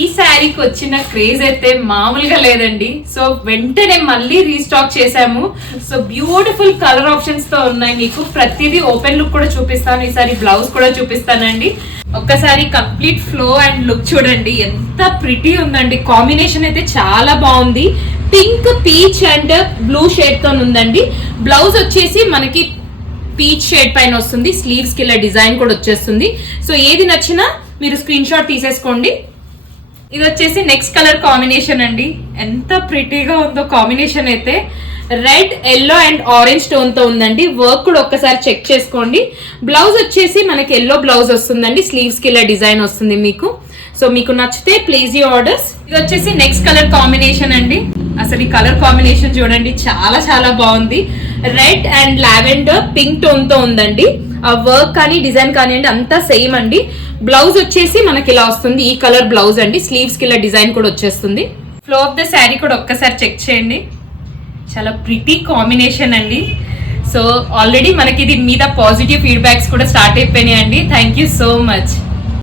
ఈ శారీకి వచ్చిన క్రేజ్ అయితే మామూలుగా లేదండి. సో వెంటనే మళ్ళీ రీస్టాక్ చేసాము. సో బ్యూటిఫుల్ కలర్ ఆప్షన్స్ తో ఉన్నాయి. మీకు ప్రతిదీ ఓపెన్ లుక్ కూడా చూపిస్తాను, ఈసారి బ్లౌజ్ కూడా చూపిస్తానండి. ఒక్కసారి కంప్లీట్ ఫ్లో అండ్ లుక్ చూడండి, ఎంత ప్రిటీ ఉందండి. కాంబినేషన్ అయితే చాలా బాగుంది. Pink, peach and blue shade తో ఉందండి. బ్లౌజ్ వచ్చేసి మనకి పీచ్ షేడ్ పైన వస్తుంది. స్లీవ్స్ కి ఇలా డిజైన్ కూడా వచ్చేస్తుంది. సో ఏది నచ్చినా మీరు స్క్రీన్ షాట్ తీసేసుకోండి. ఇది వచ్చేసి నెక్స్ట్ కలర్ కాంబినేషన్ అండి. ఎంత ప్రిటీగా ఉందో కాంబినేషన్ అయితే. Red, yellow and orange tone తో ఉందండి. వర్క్ కూడా ఒక్కసారి చెక్ చేసుకోండి. బ్లౌజ్ వచ్చేసి మనకి ఎల్లో బ్లౌజ్ వస్తుందండి. స్లీవ్స్ కి ఇలా డిజైన్ వస్తుంది మీకు. సో మీకు నచ్చితే ప్లేస్ యూ ఆర్డర్స్. ఇది వచ్చేసి నెక్స్ట్ కలర్ కాంబినేషన్ అండి. అసలు ఈ కలర్ కాంబినేషన్ చూడండి, చాలా చాలా బాగుంది. Red and lavender pink tone తో ఉందండి. ఆ వర్క్ కానీ డిజైన్ కానివ్వండి అంతా సేమ్ అండి. బ్లౌజ్ వచ్చేసి మనకి ఇలా వస్తుంది. ఈ కలర్ బ్లౌజ్ అండి. స్లీవ్స్ కి ఇలా డిజైన్ కూడా వచ్చేస్తుంది. ఫ్లో ఆఫ్ ద శారీ కూడా ఒక్కసారి చెక్ చేయండి. చాలా ప్రిటీ కాంబినేషన్ అండి. సో ఆల్రెడీ మనకి దీని మీద పాజిటివ్ ఫీడ్బ్యాక్స్ కూడా స్టార్ట్ అయిపోయినాయి అండి. Thank you so much.